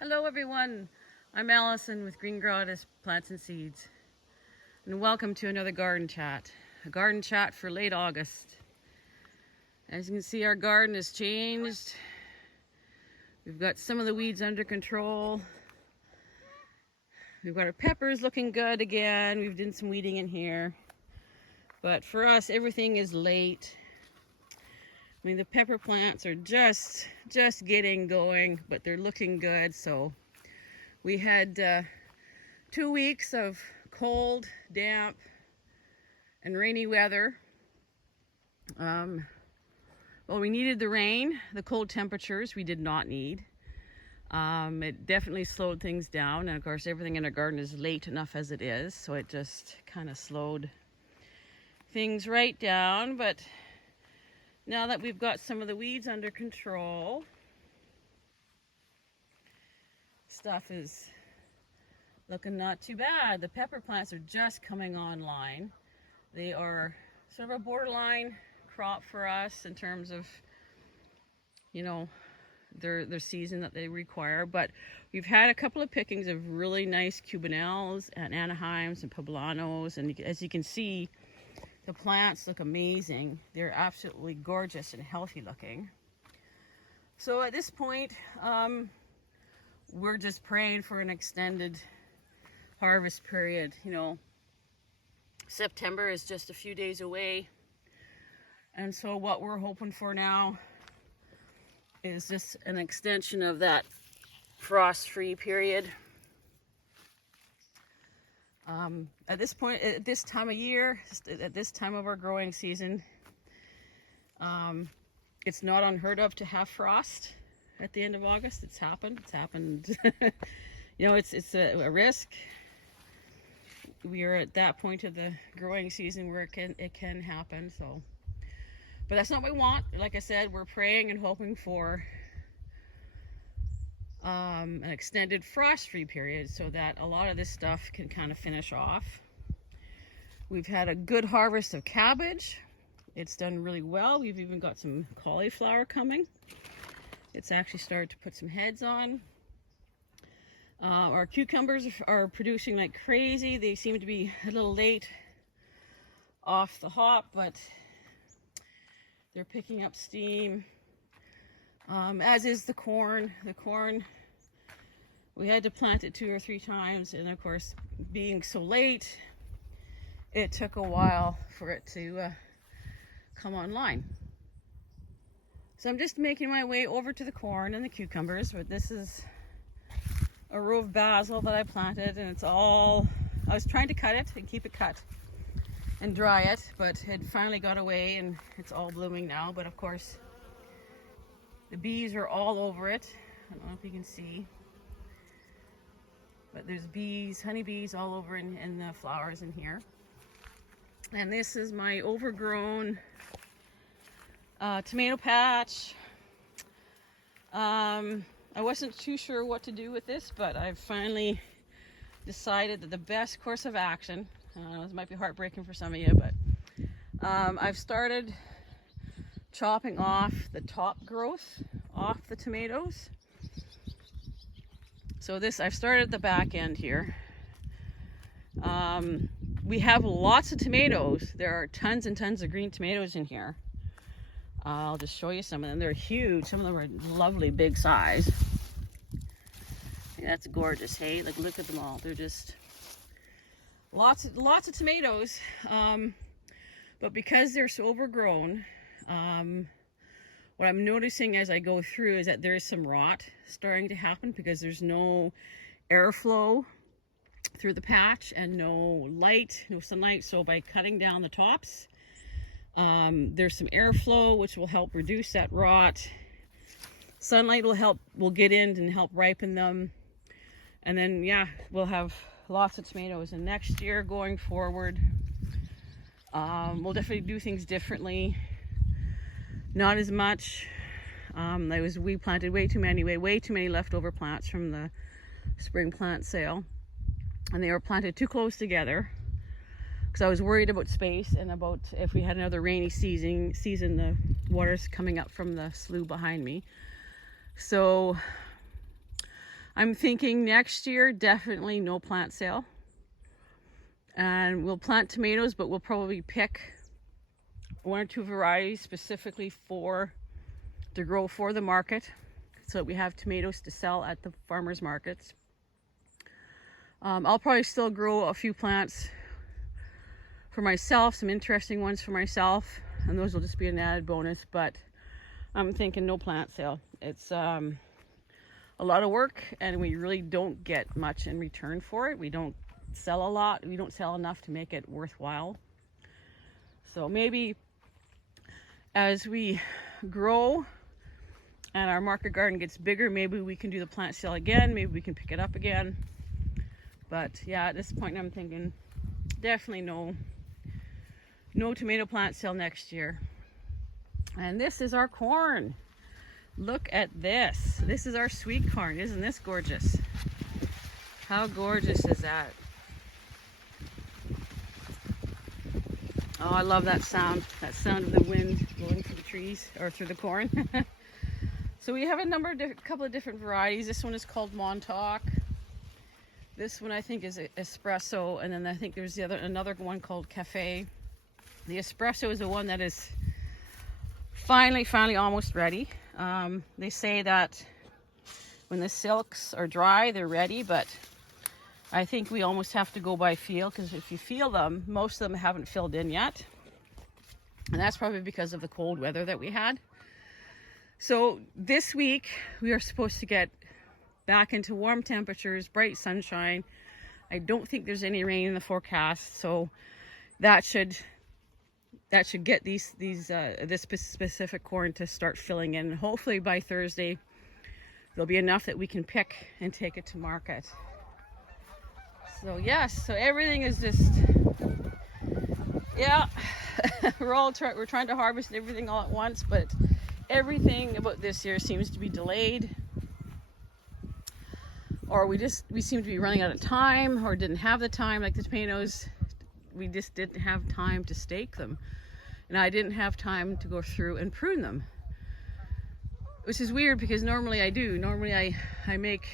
Hello everyone, I'm Allison with Green Goddess Plants and Seeds, and welcome to another garden chat. A garden chat for late August. As you can see, our garden has changed. We've got some of the weeds under control. We've got our peppers looking good again. We've done some weeding in here. But for us, everything is late. I mean, the pepper plants are just getting going, but they're looking good. So we had 2 weeks of cold, damp, and rainy weather. Well, we needed the rain. The cold temperatures we did not need. It definitely slowed things down, and of course everything in our garden is late enough as it is, so it just kind of slowed things right down. But now that we've got some of the weeds under control, stuff is looking not too bad. The pepper plants are just coming online. They are sort of a borderline crop for us in terms of, you know, their season that they require. But we've had a couple of pickings of really nice Cubanelles and Anaheims and Poblanos, and as you can see, the plants look amazing. They're absolutely gorgeous and healthy looking. So at this point, we're just praying for an extended harvest period. You know, September is just a few days away. And so what we're hoping for now is just an extension of that frost-free period. At this point, at this time of year, at this time of our growing season, it's not unheard of to have frost at the end of August. It's happened. You know, it's a risk. We are at that point of the growing season where it can happen. So, but that's not what we want. Like I said, we're praying and hoping for an extended frost-free period so that a lot of this stuff can kind of finish off. We've had a good harvest of cabbage. It's done really well. We've even got some cauliflower coming. It's actually started to put some heads on. Our cucumbers are producing like crazy. They seem to be a little late off the hop, but they're picking up steam. As is the corn. The corn, we had to plant it 2 or 3 times, and of course, being so late, it took a while for it to come online. So I'm just making my way over to the corn and the cucumbers, but this is a row of basil that I planted, and I was trying to cut it and keep it cut and dry it, but it finally got away and it's all blooming now. But of course, the bees are all over it. I don't know if you can see, but there's bees, honeybees all over in the flowers in here. And this is my overgrown tomato patch. I wasn't too sure what to do with this, but I've finally decided that the best course of action, this might be heartbreaking for some of you, but I've started chopping off the top growth off the tomatoes. So I've started the back end here. We have lots of tomatoes. There are tons and tons of green tomatoes in here. I'll just show you some of them. They're huge. Some of them are lovely big size. That's gorgeous, hey? Like, look at them all. They're just lots of tomatoes. But because they're so overgrown, what I'm noticing as I go through is that there's some rot starting to happen because there's no airflow through the patch and no sunlight. So by cutting down the tops, there's some airflow, which will help reduce that rot. Sunlight will get in and help ripen them. And then, yeah, we'll have lots of tomatoes. And next year going forward, we'll definitely do things differently. Not as much. We planted way too many leftover plants from the spring plant sale. And they were planted too close together, because I was worried about space and about if we had another rainy season, the water's coming up from the slough behind me. So I'm thinking next year, definitely no plant sale. And we'll plant tomatoes, but we'll probably pick 1 or 2 varieties specifically to grow for the market, so that we have tomatoes to sell at the farmers markets. I'll probably still grow a few plants for myself, some interesting ones for myself, and those will just be an added bonus, but I'm thinking no plant sale. It's a lot of work, and we really don't get much in return for it. We don't sell a lot. We don't sell enough to make it worthwhile. So maybe as we grow and our market garden gets bigger, maybe we can do the plant sale again. Maybe we can pick it up again. But yeah, at this point I'm thinking definitely no tomato plant sale next year. And this is our corn. Look at this. This is our sweet corn. Isn't this gorgeous? How gorgeous is that? Oh, I love that sound of the wind blowing through the trees, or through the corn. So we have a couple of different varieties. This one is called Montauk. This one I think is espresso, and then I think there's another one called Cafe. The espresso is the one that is finally almost ready. They say that when the silks are dry, they're ready, but I think we almost have to go by feel, because if you feel them, most of them haven't filled in yet. And that's probably because of the cold weather that we had. So this week we are supposed to get back into warm temperatures, bright sunshine. I don't think there's any rain in the forecast, so that should get this specific corn to start filling in. Hopefully by Thursday there'll be enough that we can pick and take it to market. So yes, so everything is just, yeah, we're trying to harvest everything all at once, but everything about this year seems to be delayed, or we seem to be running out of time, or didn't have the time. Like the tomatoes, we just didn't have time to stake them, and I didn't have time to go through and prune them, which is weird because normally I do. Normally I make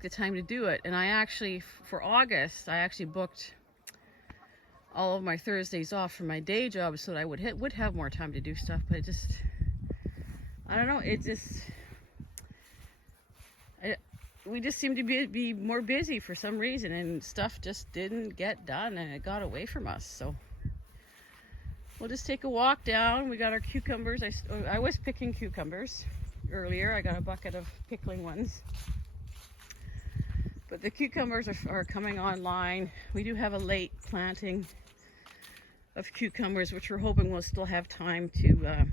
the time to do it. And I actually, for August, I actually booked all of my Thursdays off from my day job so that I would have more time to do stuff. But I don't know, we just seem to be more busy for some reason, and stuff just didn't get done, and it got away from us. So we'll just take a walk down. We got our cucumbers. I was picking cucumbers earlier. I got a bucket of pickling ones. But the cucumbers are coming online. We do have a late planting of cucumbers, which we're hoping we'll still have time to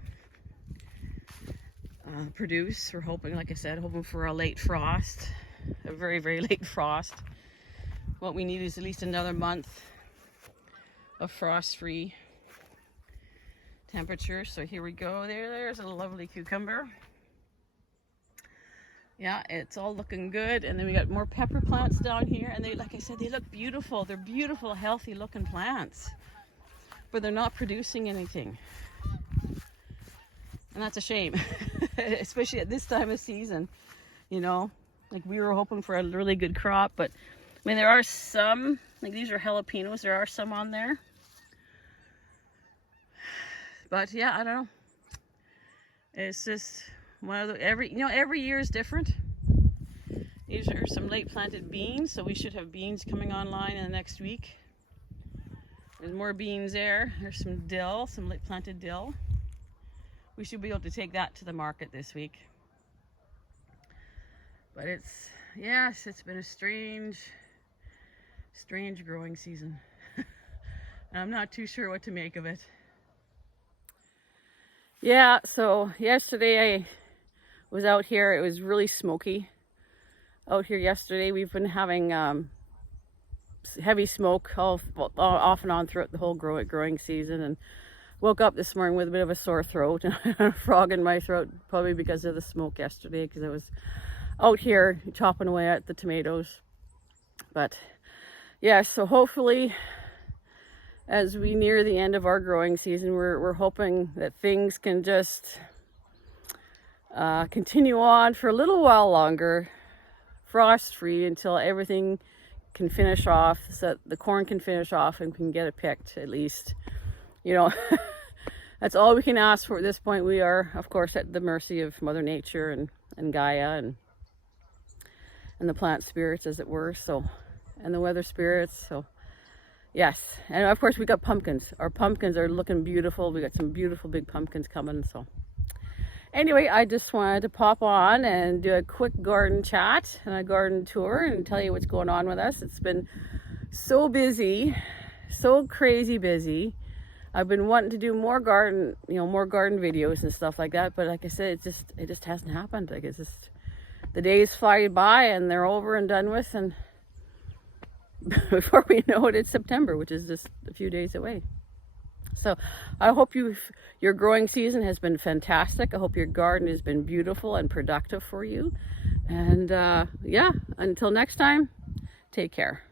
produce. We're hoping, like I said, hoping for a late frost, a very, very late frost. What we need is at least another month of frost-free temperature. So here we go. There's a lovely cucumber. Yeah, it's all looking good. And then we got more pepper plants down here, and they, like I said, they look beautiful. They're beautiful, healthy looking plants, but they're not producing anything, and that's a shame. Especially at this time of season, you know, like we were hoping for a really good crop. But I mean, there are some, like these are jalapenos, there are some on there, but yeah, I don't know. It's just one of the, every year is different. These are some late planted beans, so we should have beans coming online in the next week. There's more beans there. There's some dill, some late planted dill. We should be able to take that to the market this week. But it's been a strange growing season. I'm not too sure what to make of it. Yeah, so yesterday I was out here. It was really smoky out here yesterday. We've been having heavy smoke off and on throughout the whole growing season, and woke up this morning with a bit of a sore throat and a frog in my throat, probably because of the smoke yesterday, because I was out here chopping away at the tomatoes. But yeah, so hopefully as we near the end of our growing season, we're hoping that things can just continue on for a little while longer. frost free until everything can finish off, so the corn can finish off and can get it picked at least. You know, that's all we can ask for at this point. We are, of course, at the mercy of Mother Nature and Gaia and the plant spirits, as it were, so, and the weather spirits. So yes, and of course we got pumpkins. Our pumpkins are looking beautiful. We got some beautiful big pumpkins coming. So anyway, I just wanted to pop on and do a quick garden chat and a garden tour and tell you what's going on with us. It's been so busy, so crazy busy. I've been wanting to do more garden, you know, more garden videos and stuff like that, but like I said, it just hasn't happened. Like, it's just, the days fly by and they're over and done with, and before we know it, it's September, which is just a few days away. So I hope your growing season has been fantastic. I hope your garden has been beautiful and productive for you. And yeah, until next time, take care.